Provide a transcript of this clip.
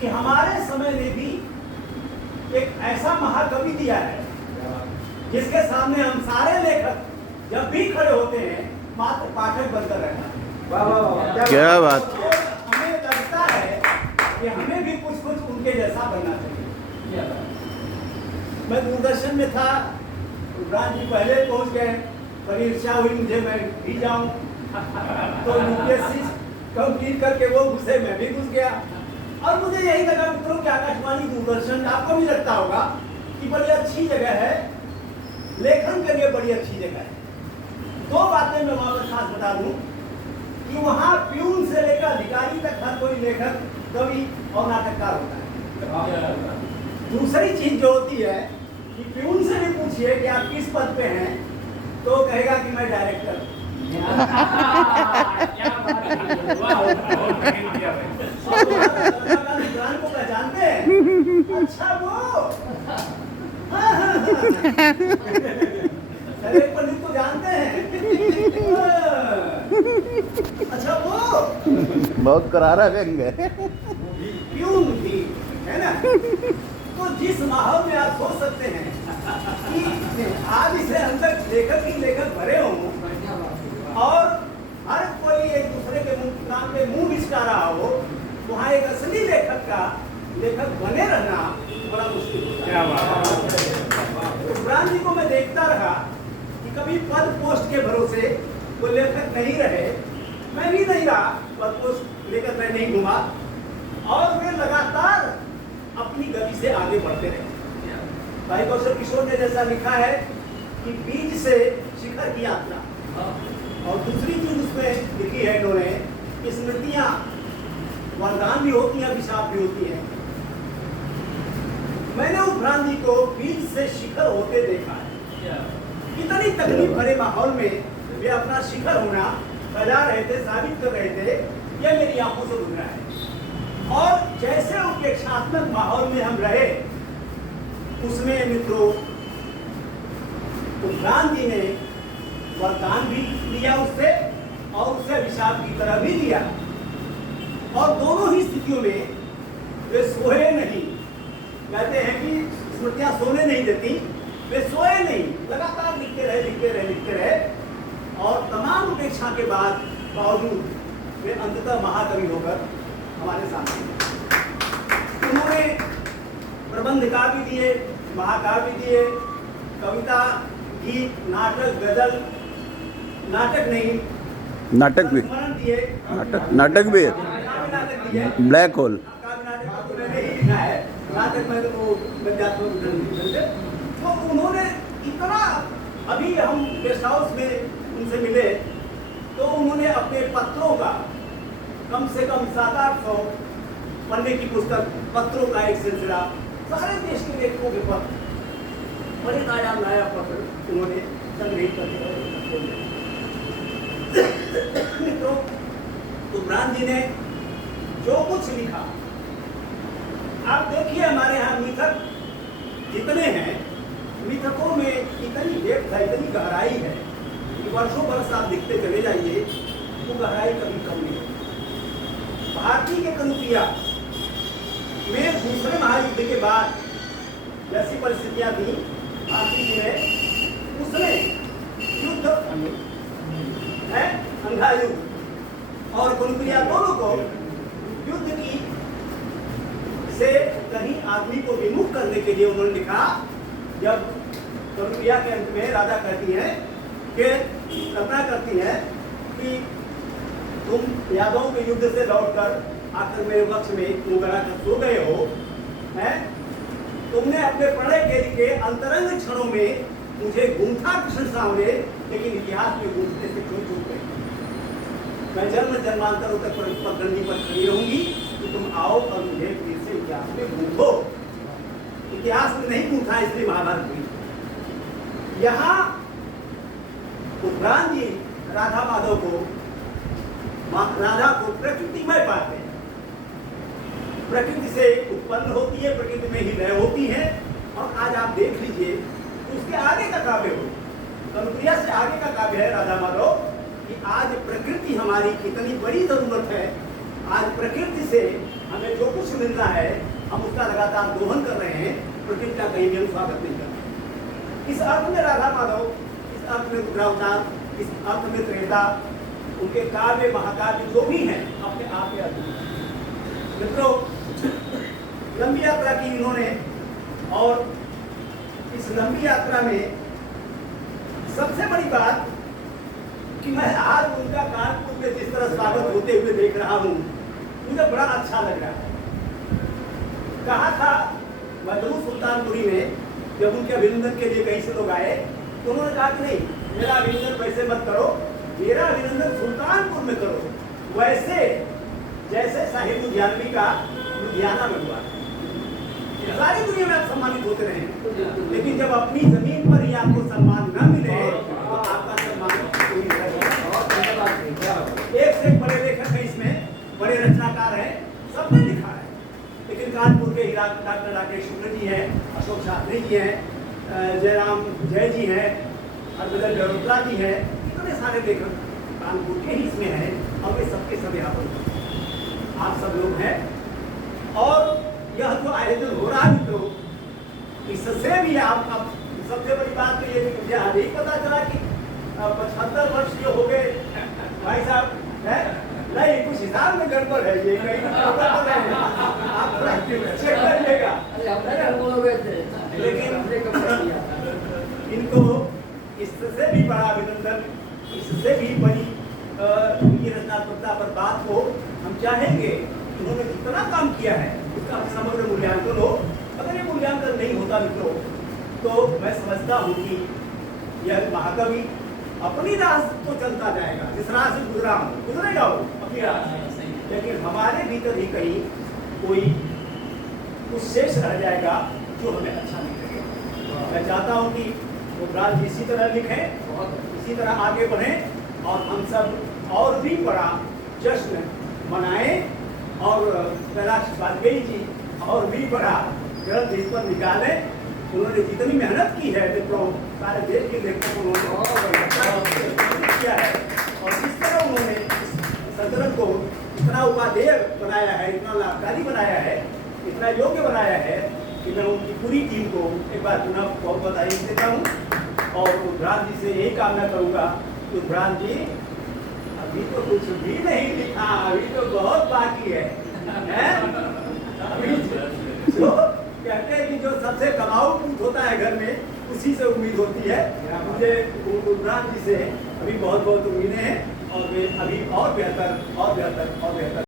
कि हमारे समय ने भी एक ऐसा महाकवि दिया है जिसके सामने हम सारे लेखक जब भी खड़े होते हैं मात्र पाठक बनकर रहना है। क्या बात। तो हमें लगता है कि हमें भी कुछ कुछ उनके जैसा बनना चाहिए। मैं दूरदर्शन में था, उमरान जी पहले पहुंच गए, बड़ी इच्छा हुई मुझे मैं भी जाऊं, तो यूपीएससी कंप्लीट करके वो घुसे, मैं भी घुस गया। और मुझे यही लगा मित्रों कि आकाशवाणी दूरदर्शन आपको भी लगता होगा कि बड़ी अच्छी जगह है, लेखन के लिए बड़ी अच्छी जगह है। दो बातें मैं वहां पर खास बता दूं कि वहां प्यून से लेकर अधिकारी तक हर कोई लेखक, कवि और नाटककार होता है। दूसरी चीज जो होती है कि प्यून से भी पूछिए कि आप किस पद पे हैं, तो कहेगा कि मैं डायरेक्टर। को पहचानते हैं? अच्छा वो एक पंडित को जानते हैं? अच्छा वो बहुत करारा व्यंग है। प्यून भी है ना। तो जिस माहौल में आप सोच सकते हैं कि आज इसे अंदर लेखक ही लेखक भरे हों और हर कोई एक दूसरे के नाम पे मुंह बिचका रहा हो, वहाँ एक असली लेखक का लेखक बने रहना बड़ा मुश्किल होता है। उमरान जी को मैं देखता रहा कि कभी पद पोस्ट के भरोसे वो लेखक नहीं रहे, मैं भी नहीं रहा, पद पोस्ट लेकर मैं नहीं घूमा, और वे लगातार अपनी गति से आगे बढ़ते रहे। भाई कौशल किशोर ने जैसा लिखा है कि बीज से शिखर की यात्रा, और दूसरी चीज उसमें लिखी है इन्होंने कि स्मृतियां वरदान भी होती हैं, अभिशाप भी होती हैं। मैंने उमरान जी को बीज से शिखर होते देखा है। कितनी तकलीफ भरे माहौल में वे अपना शिखर होना फैला रहे थे, साबित कर रहे थे, यह मेरी आंखों से गुजरा है। और जैसे उपेक्षात्मक माहौल में हम रहे, उसमें मित्रों उमरान जी ने वरदान भी लिया उससे, और उससे अभिशाप की तरह भी लिया। और दोनों ही स्थितियों में वे सोए नहीं। कहते हैं कि स्मृतियां सोने नहीं देती, वे सोए नहीं, लगातार लिखते रहे, लिखते रहे, लिखते रहे, और तमाम उपेक्षा के बावजूद वे अंततः महाकवि होकर हमारे सामने। उन्होंने प्रबंधकार भी दिए, महाकाव्य भी दिए, कविता, गीत, नाटक, गजल, नाटक नहीं, नाटक भी, दिए, नाटक भी है, ब्लैक होल। नाटक मैंने ही लिखा है, नाटक में तो उन्होंने इतना, अभी हम गेस्ट हाउस में उनसे मिले तो उन्होंने अपने पत्रों का कम से कम 700-800 पढ़ने की पुस्तक, पत्रों का एक सिलसिला, सारे देश के लेखकों के पत्र, बड़े नया नया पत्र उन्होंने संग्रहित करके। मित्रों, उमरान जी ने जो कुछ लिखा, आप देखिए हमारे यहाँ मिथक जितने हैं, मिथकों में इतनी डेप्थ है, इतनी गहराई है कि वर्षों वर्ष आप लिखते चले जाइए तो गहराई कभी कम नहीं होती। भारतीय के कनुपिया में दूसरे महायुद्ध के बाद जैसी परिस्थितियां थी भारतीय में, उसने युद्ध है, अंधा युद्ध और कनुपिया दोनों को युद्ध की से कहीं आदमी को विमुख करने के लिए उन्होंने लिखा। जब कनुपिया के अंत में राजा कहती है कि कल्पना करती है कि तुम यादवों के युद्ध से लौटकर आकर मेरे वक्ष में मुंह कर सो गए हो, हैं? तुमने अपने प्रणय के अंतरंग क्षणों में मुझे गूंथा कृष्ण सामने, लेकिन इतिहास में गूंथने से क्यों चूक गए? मैं जन्म जन्मांतरों तक पगडंडी पर खड़ी रहूंगी कि तुम आओ और मुझे फिर से इतिहास में गूंथो। इतिहास में नहीं गूंथा, इसलिए महाभारत हुई। यहाँ उमरान जी राधा माधव को, राधा को प्रकृतिमय पाते हैं। प्रकृति से उत्पन्न होती है, प्रकृति में ही लय होती है। और आज आप देख लीजिए उसके आगे का काव्य हो, कनुप्रिया से आगे का काव्य है राधा माधव, कि आज प्रकृति हमारी कितनी बड़ी जरूरत है। आज प्रकृति से हमें जो कुछ मिलना है हम उसका लगातार दोहन कर रहे हैं, प्रतिज्ञा कहीं भी हम स्वागत नहीं करते। इस अर्थ में राधा माधव, इस अर्थ में रुद्रावतार, इस अर्थ में त्रेता, उनके काव्य महाकाव्य जो भी हैं अपने आप में अद्भुत हैं। मित्रों, लंबी यात्रा की इन्होंने, और इस लंबी यात्रा में सबसे बड़ी बात कि मैं आज उनका कानपुर में जिस तरह स्वागत होते हुए देख रहा हूँ, मुझे बड़ा अच्छा लग रहा है। कहा था मजरू सुल्तानपुरी में, जब उनके अभिनंदन के लिए कहीं से लोग आए तो उन्होंने कहा कि नहीं, मेरा अभिनंदन वैसे मत करो, मेरा अभिनंदन सुल्तानपुर में करो, वैसे जैसे साहिब लुधियानवी का लुधियाना में हुआ। सारी दुनिया में आप सम्मानित होते रहे, लेकिन जब अपनी जमीन पर ही आपको सम्मान न मिले तो आपका सम्मान कोई नहीं। एक से एक बड़े लेखक हैं, इसमें बड़े रचनाकार हैं, सबने लिखा है, लेकिन कानपुर के डॉक्टर राकेश शुक्ल जी हैं, अशोक शास्त्री जी हैं, जयराम जय जी हैं, हरभजन गहलोत जी हैं, इतने सारे लेखक कानपुर के ही इसमें हैं, और वे सबके सब यहाँ पर आप सब लोग हैं। और यह जो आयोजन हो रहा है मित्रों, इससे भी आपका सबसे बड़ी बात तो ये मुझे आज ही पता चला कि 75 वर्ष जो हो गए भाई साहब है, नहीं कुछ हिसाब में गड़बड़ है, ये कहीं आप थोड़ा चेक करिएगा। लेकिन इनको इससे भी बड़ा अभिनंदन, इससे भी बड़ी उनकी रचनात्मकता पर बात हो, हम चाहेंगे उन्होंने जितना काम किया है उसका समग्र मूल्यांकन हो। अगर ये मूल्यांकन नहीं होता मित्रों, तो मैं समझता हूँ कि यह महाकवि अपनी राह तो चलता जाएगा, जिस राह से गुजरा हूँ गुजरेगा वो अपनी राह से, लेकिन हमारे भीतर ही कहीं कोई कुछ शेष रह जाएगा जो हमें अच्छा नहीं लगेगा। मैं चाहता हूँ कि वो राज इसी तरह लिखें, इसी तरह आगे बढ़ें, और हम सब और भी बड़ा जश्न मनाएं, और कैलाश वाजपेयी जी और भी बड़ा ग्रंथ इस पर निकालें। उन्होंने जितनी मेहनत की है मित्रों, सारे देश के लेखकों उन्होंने किया है, और इस तरह उन्होंने संकलन को इतना उपादेय बनाया है, इतना लाभकारी बनाया है, इतना योग्य बनाया है कि मैं उनकी पूरी टीम को एक बार पुनः बहुत बधाई देता हूँ। और रुद्रान जी से यही कामना करूँगा, रुद्रान जी अभी तो कुछ भी नहीं लिखा, अभी तो बहुत बाकी है, अभी जो कहते हैं कि जो सबसे कमाऊ पूत होता है घर में, उसी से उम्मीद होती है। मुझे रुद्रान जी से अभी बहुत बहुत उम्मीदें हैं, और वे अभी और बेहतर और बेहतर और बेहतर